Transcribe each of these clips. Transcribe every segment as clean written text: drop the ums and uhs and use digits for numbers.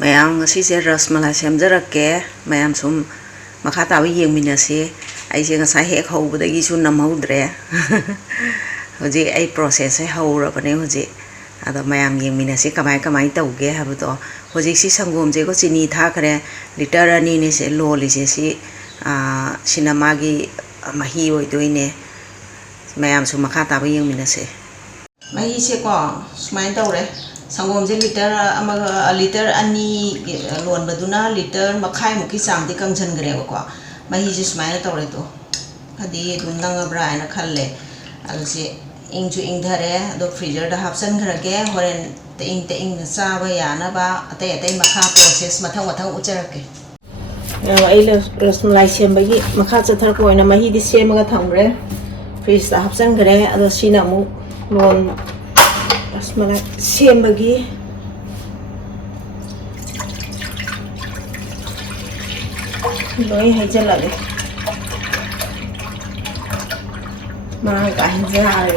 ꯃꯌꯥꯝ ꯉꯁꯤꯁꯦ ꯔꯁꯃꯂꯥꯏ ꯁꯦꯝꯖꯔꯛꯀꯦ ꯃꯌꯥꯝ ꯁꯨꯝ ꯃꯈꯥ ꯇꯥꯕ ꯌꯦꯡꯃꯤꯟꯅꯁꯤ ꯑꯩꯁꯦ ꯉꯁꯥꯏ ꯍꯦꯛ ꯍꯧꯕꯗꯒꯤꯁꯨ ꯅꯝꯍꯧꯗ꯭ꯔꯦ ꯍꯧꯖꯤꯛ ꯑꯩ ꯄ꯭ꯔꯣꯁꯦꯁꯁꯦ ꯍꯧꯔꯕꯅꯦ ꯍꯧꯖꯤꯛ ꯑꯗꯣ ꯃꯌꯥꯝ ꯌꯦꯡꯃꯤꯟꯅꯁꯤ ꯀꯃꯥꯏ ꯇꯧꯒꯦ ꯍꯥꯏꯕꯗꯣ ꯍꯧꯖꯤꯛꯁꯤ ꯁꯪꯒꯣꯝꯁꯦꯀꯣ ꯆꯤꯅꯤ ꯊꯥꯈ꯭ꯔꯦ ꯂꯤꯇꯔ 2ꯅꯦ ꯁꯦ ꯂꯣꯜꯂꯤꯁꯦ ꯁꯤꯅ ꯃꯥꯒꯤ ꯃꯍꯤ ꯑꯣꯏꯗꯣꯏꯅꯦ ꯃꯌꯥꯝꯁꯨ ꯃꯈꯥ ꯇꯥꯕ ꯌꯦꯡꯃꯤꯟꯅꯁꯦ ꯃꯍꯤꯁꯦꯀꯣ ꯁꯨꯃꯥꯏꯅ ꯇꯧꯔꯦ संगोमसे लिटर 2 लोनबदुना लिटर मखाइमुकी चांगदी कंजनग्रेबको महीजे सुमायना तौरे तो हदी नंगब्रा हायना खल्ले अदुसे इंजु इंधरे अदो फ्रीजर दा हापसनग्रगे होरेन तेइंग चाबा यानाबा अतै मखा प्रोसेस मथंग उचरके आई रसमलाई सेमबगी मखा चथरको ओइना महीदी सेमगा थंग्रे फ्रीज दा हापसनग्रे अदो सिना मु लोन रसमलाई सेमबगी लोई हैजलगे मां का हैजारे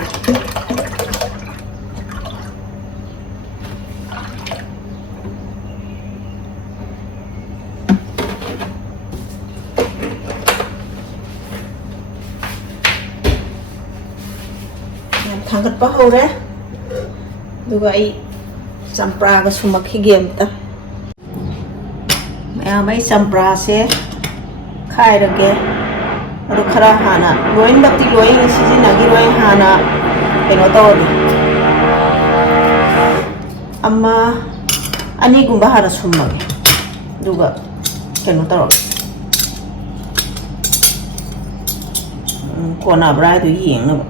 थांगत पा होरे दुगा आई चंपरा का सुमखी गेम ता मैं चंपरा से खाई रगे अदो खरा हाना लोइन बत्ती लोइन सिजिनागी लोइन हाना केनो तौरी अम्मा अनी गुंबा हाना सुमगे दुगा केनो तौर कोना ब्राय दु येंगनबा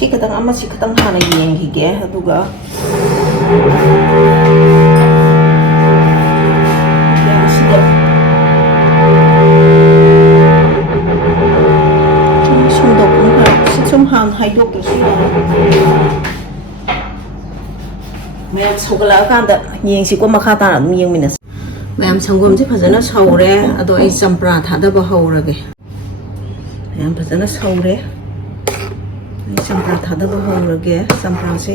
सिखतंग अमा सिखतंग हाना येंगिगे अदुगा यासिदा सुंदोकुंगा सिचुम हान हाइदोकसु मैम सौगला कांदा येंसिको मखा ताना अदुम येंमिनस मैम संगोमसे फजना सौरे अदो आई चंपरा थादबा हौरगे मैम फजना सौरे चंपरा थादबा हौरगे चंपरा से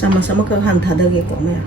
sama-sama ke han thadage ko मैं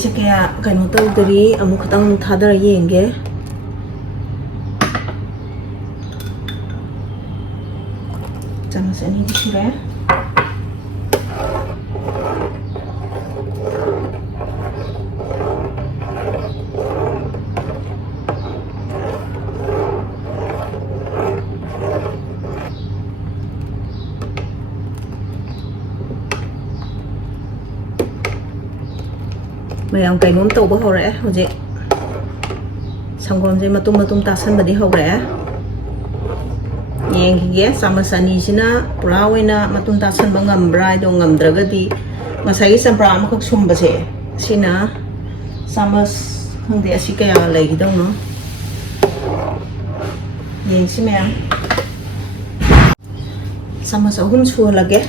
से क्या कहीं तो उधरी अमुक तंग थादर येंगे चम्मच नहीं दिखरे मैम कईम तब हौरे हजे संगोम से मतुम तासनबदी हौरे येंगिगे चामच अनीसिना पुरा ओइना मतुम तासनबा ngambra इदो ngamdragadi ngasai चंपरा अमखक सुमबसे सिना चामच खंदे असि कया लैगिदौनो येंसि ma'am चामच 3 सुहलगे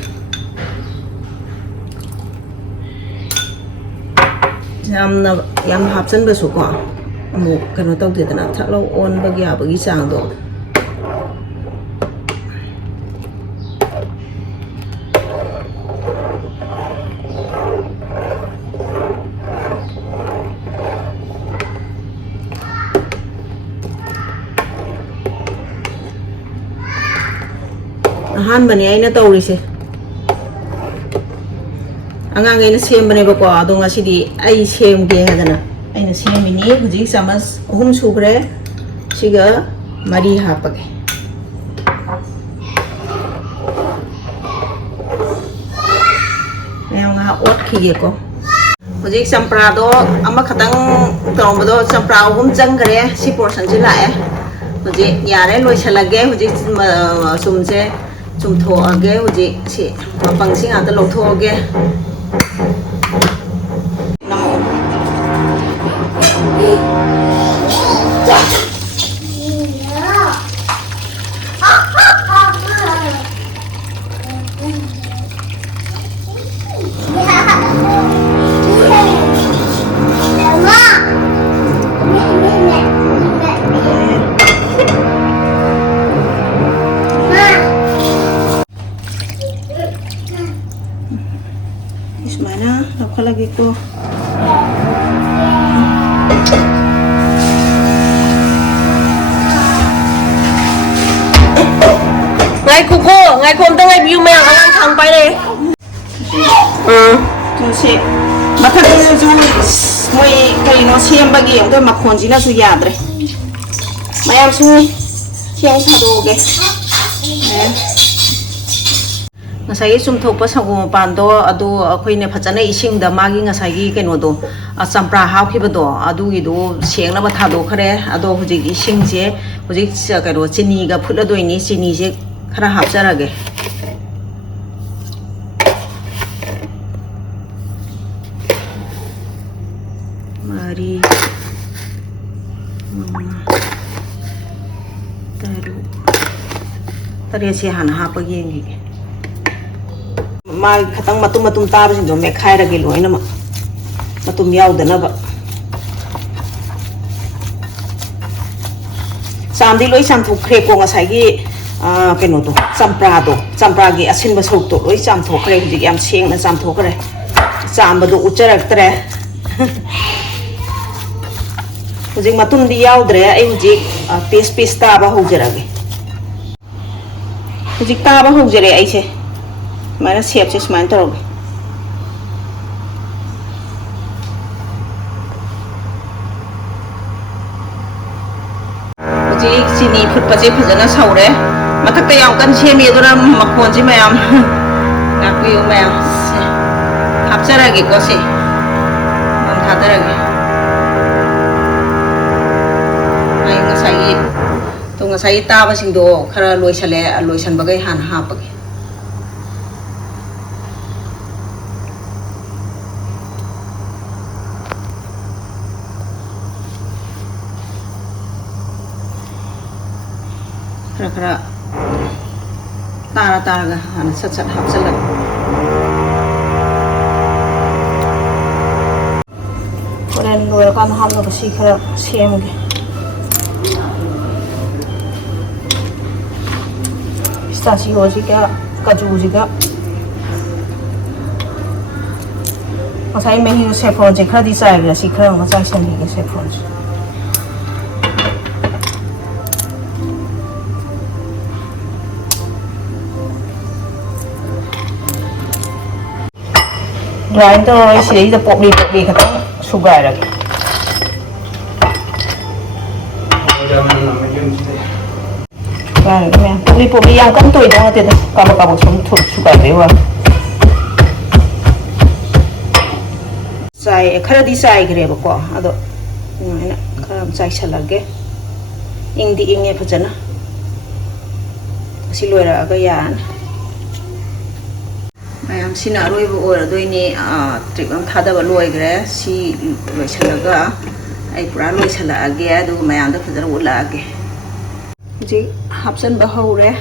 yam hapsan ba su ko ꯑꯃꯨꯛ ꯀꯩꯅꯣ ꯇꯧꯗꯦꯗꯅ ꯊꯛꯂꯧ ꯑꯣꯟꯕ ꯌꯥꯕꯒꯤ ꯆꯥꯡꯗꯣ ꯑꯍꯥꯟꯕꯅꯦ ꯑꯩꯅ ꯇꯧꯔꯤꯁꯦ ꯑꯉꯥꯡꯒꯩꯅ ꯁꯦꯝꯕꯅꯦꯕꯀꯣ ꯑꯗꯣ ꯉꯁꯤꯗꯤ ꯑꯩ ꯁꯦꯝꯒꯦ ꯍꯥꯏꯗꯅ ꯑꯩꯅ ꯁꯦꯝꯃꯤꯅꯤ ꯍꯧꯖꯤꯛ ꯆꯥꯃꯁ 3 ꯁꯨꯈ꯭ꯔꯦ ꯁꯤꯒ 4 ꯍꯥꯞꯄꯒꯦ ꯃꯌꯥꯝ ꯉꯥꯏꯍꯥꯛ ꯑꯣꯠꯈꯤꯒꯦꯀꯣ ꯍꯧꯖꯤꯛ ꯆꯝꯄ꯭ꯔꯥꯗꯣ ꯑꯃꯈꯛꯇꯪ ꯇꯧꯔꯝꯕꯗꯣ ꯆꯝꯄ꯭ꯔꯥ 3 ꯆꯪꯈ꯭ꯔꯦ ꯁꯤ ꯄꯣꯔꯁꯟꯁꯤ ꯂꯥꯛꯑꯦ ꯍꯧꯖꯤꯛ ꯌꯥꯔꯦ ꯂꯣꯏꯁꯜꯂꯒꯦ ꯍꯧꯖꯤꯛ ꯆꯨꯝꯁꯦ ꯆꯨꯝꯊꯣꯛꯑꯒꯦ ꯍꯧꯖꯤꯛ ꯁꯤ ꯃꯄꯪꯁꯤ ꯉꯥꯛꯇ ꯂꯧꯊꯣꯛꯑꯒꯦ Ismana, aku lagi tuh. Ngai kuku, ngai kom tang ngai biu mayang alang thang pai le. Tu si, makan tu tu, moi kai no siam bagi yang tu makon sih na su yadre. Mayang su, siang sado ge. Ngasai chumthokpa sagum pando adu akhoi ne phachana ising da magi ngasai gi keno do champra hawkhibado adu gi do sengna ba thado khare ado hujik ising je hujik kero chini ga phutla doini chini je khara hapjarage mari taru tari se hana hapagi ngi ꯃꯥꯒꯤ ꯈꯇꯪ ꯃꯇꯨꯝ ꯃꯇꯨꯝ ꯇꯥꯕꯁꯤꯡꯗꯣ ꯃꯦꯠꯈꯥꯏꯔꯒꯦ ꯂꯣꯏꯅꯃꯛ ꯃꯇꯨꯝ ꯌꯥꯎꯗꯅꯕ ꯆꯥꯝꯗꯤ ꯂꯣꯏ ꯆꯥꯝꯊꯣꯛꯈ꯭ꯔꯦꯀꯣ ꯉꯁꯥꯏꯒꯤ ꯀꯩꯅꯣꯗꯣ ꯆꯝꯄ꯭ꯔꯥꯒꯤ ꯑꯁꯤꯟꯕ ꯁꯔꯨꯛꯇꯣ ꯂꯣꯏ ꯆꯥꯝꯊꯣꯛꯈ꯭ꯔꯦ ꯍꯧꯖꯤꯛ ꯌꯥꯝ ꯁꯦꯡꯅ ꯆꯥꯝꯊꯣꯛꯈ꯭ꯔꯦ ꯆꯥꯝꯕꯗꯣ ꯎꯠꯆꯔꯛꯇ꯭ꯔꯦ ꯍꯧꯖꯤꯛ ꯃꯇꯨꯝꯗꯤ ꯌꯥꯎꯗ꯭ꯔꯦ ꯑꯩ ꯍꯧꯖꯤꯛ ꯄꯤꯁ ꯇꯥꯕ ꯍꯧꯖꯔꯒꯦ ꯍꯧꯖꯤꯛ ꯇꯥꯕ ꯍꯧꯖꯔꯦ ꯑꯩꯁꯦ Mana siap sih semuanya terus. Jadi sini food pasti fazana saure. Mata kaya kan sih itu ram makon sih mayam. Ngaku yo mayam. Hapsar lagi kok sih. Manthada lagi. Ay ngasai. Tu ngasai tawa sing do kara loisan bagai han hapag. Kira-kira tara-tara kan sat-sat hapsalan kemudian welcome ham lo besi kira siam ge pistachio juga kaju juga masai mehi saffron je kira design ya si kira masai sendiri ke saffron grinder sih itu popli kata sugar lagi. Kan, popli yang kan tuh itu nanti kalau sugar dewa. Saya kalau di saya kira kok, ada, ini kalau saya selagi, ingnya pun si luar agak ya. mayam sina roi bo ora doi ni trick am thada ba loi gre si loi salaga ai pura loi sala age adu mayam da phadar ula age ji hapsan ba hore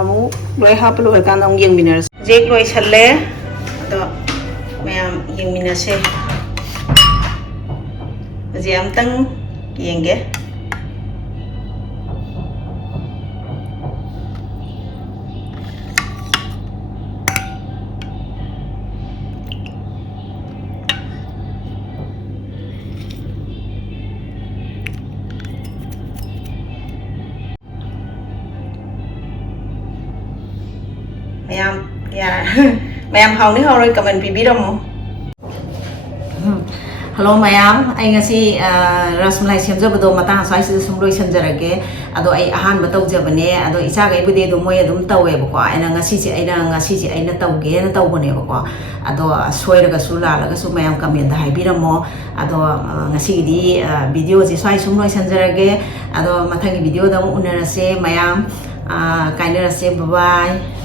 amu loi hap loi kan ong yeng minar jek loi challe to mayam yeng minar se je am tang yenge mayam ya mayam hau ni hau rồi comment bibiramo Hello mayam ai ngasi rasmalai semjabado matang sai si sum loi sanjarage ado ai ahan batau jabane ado isa gai bude do moy adum tawe bako aina ngasi si aina tauge na tawbone bako ado soiraga sula laga su mayam comment da haibiramo ado ngasi di video ji sai sum loi sanjarage ado mathangi video da unarase mayam kainarase bye bye